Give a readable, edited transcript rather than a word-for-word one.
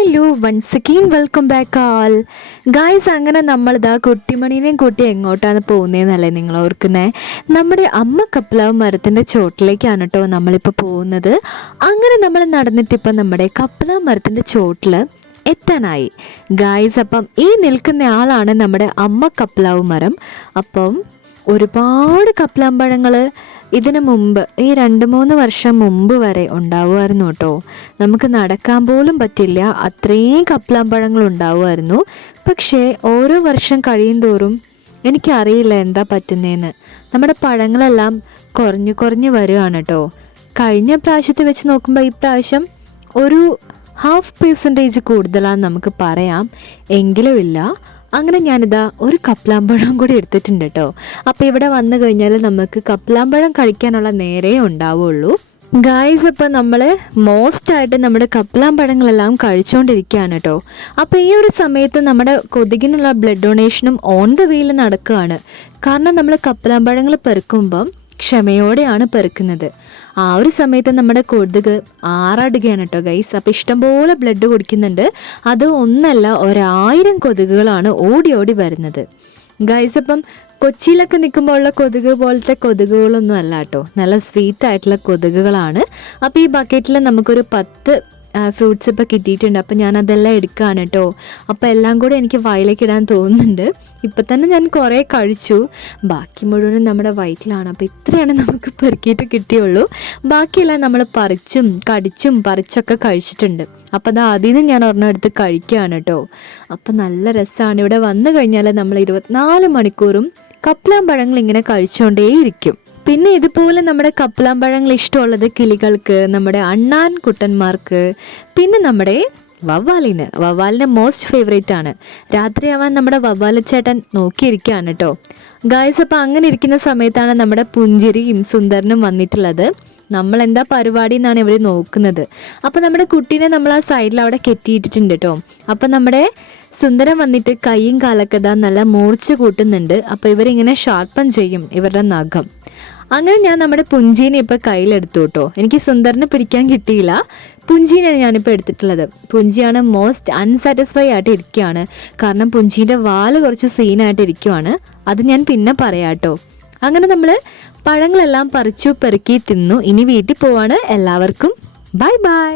Hello once again welcome back all guys. അങ്ങനെ നമ്മളിതാ കുട്ടിമണീനെയും കൂട്ടി എങ്ങോട്ടാണ് പോകുന്നതെന്നല്ലേ നിങ്ങൾ ഓർക്കുന്നത്? നമ്മുടെ അമ്മ കപ്ലാവ് മരത്തിൻ്റെ ചോട്ടിലേക്കാണ് കേട്ടോ നമ്മളിപ്പോൾ പോകുന്നത്. അങ്ങനെ നമ്മൾ നടന്നിട്ടിപ്പോൾ നമ്മുടെ കപ്ലാവ് മരത്തിൻ്റെ ചോട്ടിൽ എത്താനായി ഗായ്സ്. അപ്പം ഈ നിൽക്കുന്ന ആളാണ് നമ്മുടെ അമ്മ കപ്ലാവ് മരം. അപ്പം ഒരുപാട് കപ്ലാമ്പഴങ്ങൾ ഇതിനു മുമ്പ് ഈ 2-3 വർഷം മുമ്പ് വരെ ഉണ്ടാവുമായിരുന്നു കേട്ടോ. നമുക്ക് നടക്കാൻ പോലും പറ്റില്ല, അത്രയും കപ്ലാമ്പഴങ്ങൾ ഉണ്ടാവുമായിരുന്നു. പക്ഷേ ഓരോ വർഷം കഴിയും തോറും എനിക്കറിയില്ല എന്താ പറ്റുന്നതെന്ന്, നമ്മുടെ പഴങ്ങളെല്ലാം കുറഞ്ഞു വരികയാണ് കേട്ടോ. കഴിഞ്ഞ പ്രാവശ്യത്തെ വെച്ച് നോക്കുമ്പോൾ ഈ പ്രാവശ്യം ഒരു 0.5% കൂടുതലാണെന്ന് നമുക്ക് പറയാം. എങ്കിലും ഇല്ല. അങ്ങനെ ഞാനിതാ ഒരു കപ്ലാമ്പഴം കൂടി എടുത്തിട്ടുണ്ട് കേട്ടോ. അപ്പോൾ ഇവിടെ വന്നു കഴിഞ്ഞാൽ നമുക്ക് കപ്ലാമ്പഴം കഴിക്കാനുള്ള നേരേ ഉണ്ടാവുള്ളൂ ഗായ്സ്. അപ്പം നമ്മൾ മോസ്റ്റായിട്ട് നമ്മുടെ കപ്ലാമ്പഴങ്ങളെല്ലാം കഴിച്ചുകൊണ്ടിരിക്കുകയാണ് കേട്ടോ. അപ്പോൾ ഈ ഒരു സമയത്ത് നമ്മുടെ കൊതുകിനുള്ള ബ്ലഡ് ഡൊണേഷനും ഓൺ ദ വേയിൽ നടക്കുകയാണ്. കാരണം നമ്മൾ കപ്ലാമ്പഴങ്ങൾ പെറുക്കുമ്പം ക്ഷമയോടെയാണ് പെറുക്കുന്നത്. ആ ഒരു സമയത്ത് നമ്മുടെ കൊതുക് ആറാടുകയാണ് കേട്ടോ ഗൈസ്. അപ്പോൾ ഇഷ്ടംപോലെ ബ്ലഡ് കുടിക്കുന്നുണ്ട്. അത് ഒന്നല്ല, 1000 കൊതുകുകളാണ് ഓടി ഓടി വരുന്നത് ഗൈസ്. അപ്പം കൊച്ചിയിലൊക്കെ നിൽക്കുമ്പോൾ ഉള്ള കൊതുക് പോലത്തെ കൊതുകുകളൊന്നും അല്ല കേട്ടോ, നല്ല സ്വീറ്റ് ആയിട്ടുള്ള കൊതുകുകളാണ്. അപ്പോൾ ഈ ബക്കറ്റിൽ നമുക്കൊരു 10 ഫ്രൂട്ട്സ് ഇപ്പോൾ കിട്ടിയിട്ടുണ്ട്. അപ്പോൾ ഞാൻ അതെല്ലാം എടുക്കുകയാണ് കേട്ടോ. അപ്പോൾ എല്ലാം കൂടെ എനിക്ക് വായിലേക്ക് ഇടാൻ തോന്നുന്നുണ്ട്. ഇപ്പം തന്നെ ഞാൻ കുറേ കഴിച്ചു, ബാക്കി മുഴുവനും നമ്മുടെ വയറ്റിലാണ്. അപ്പോൾ ഇത്രയാണ് നമുക്ക് പെറുക്കിയിട്ട് കിട്ടിയുള്ളൂ. ബാക്കിയെല്ലാം നമ്മൾ കടിച്ചും പറിച്ചൊക്കെ കഴിച്ചിട്ടുണ്ട്. അപ്പോൾ അത് അതിൽ നിന്ന് ഞാൻ ഒരെണ്ണം എടുത്ത് കഴിക്കുകയാണ് കേട്ടോ. അപ്പം നല്ല രസമാണ്. ഇവിടെ വന്നു കഴിഞ്ഞാൽ നമ്മൾ 24 മണിക്കൂറും കപ്ലാമ്പഴങ്ങൾ ഇങ്ങനെ കഴിച്ചുകൊണ്ടേയിരിക്കും. പിന്നെ ഇതുപോലെ നമ്മുടെ കപ്ലാമ്പഴങ്ങൾ ഇഷ്ടമുള്ളത് കിളികൾക്ക്, നമ്മുടെ അണ്ണാൻ കുട്ടന്മാർക്ക്, പിന്നെ നമ്മുടെ വവ്വാലിന് മോസ്റ്റ് ഫേവറേറ്റ് ആണ്. രാത്രിയാവാൻ നമ്മുടെ വവ്വാലച്ചേട്ടൻ നോക്കിയിരിക്കുകയാണ് കേട്ടോ ഗായ്സ്. അപ്പോൾ അങ്ങനെ ഇരിക്കുന്ന സമയത്താണ് നമ്മുടെ പുഞ്ചിരിയും സുന്ദരനും വന്നിട്ടുള്ളത്. നമ്മൾ എന്താ പരിപാടി എന്നാണ് ഇവർ നോക്കുന്നത്. അപ്പോൾ നമ്മുടെ കുട്ടീനെ നമ്മൾ ആ സൈഡിൽ അവിടെ കെട്ടിയിട്ടിട്ടുണ്ട് കേട്ടോ. അപ്പം നമ്മുടെ സുന്ദരം വന്നിട്ട് കൈയും കാലൊക്കെ നല്ല മൂർച്ച കൂട്ടുന്നുണ്ട്. അപ്പോൾ ഇവരിങ്ങനെ ഷാർപ്പൻ ചെയ്യും ഇവരുടെ നഖം. അങ്ങനെ ഞാൻ നമ്മുടെ പുഞ്ചീനെ ഇപ്പോൾ കയ്യിലെടുത്തു കേട്ടോ. എനിക്ക് സുന്ദരനെ പിടിക്കാൻ കിട്ടിയില്ല, പുഞ്ചീനാണ് ഞാനിപ്പോൾ എടുത്തിട്ടുള്ളത്. പുഞ്ചിയാണ് മോസ്റ്റ് അൺസാറ്റിസ്ഫൈ ആയിട്ട് ഇരിക്കുകയാണ്. കാരണം പുഞ്ചീൻ്റെ വാല് കുറച്ച് സീനായിട്ട് ഇരിക്കുവാണ്. അത് ഞാൻ പിന്നെ പറയാം കേട്ടോ. അങ്ങനെ നമ്മൾ പഴങ്ങളെല്ലാം പറിച്ചു പെറുക്കി തിന്നു. ഇനി വീട്ടിൽ പോവാണ്. എല്ലാവർക്കും ബൈ ബൈ.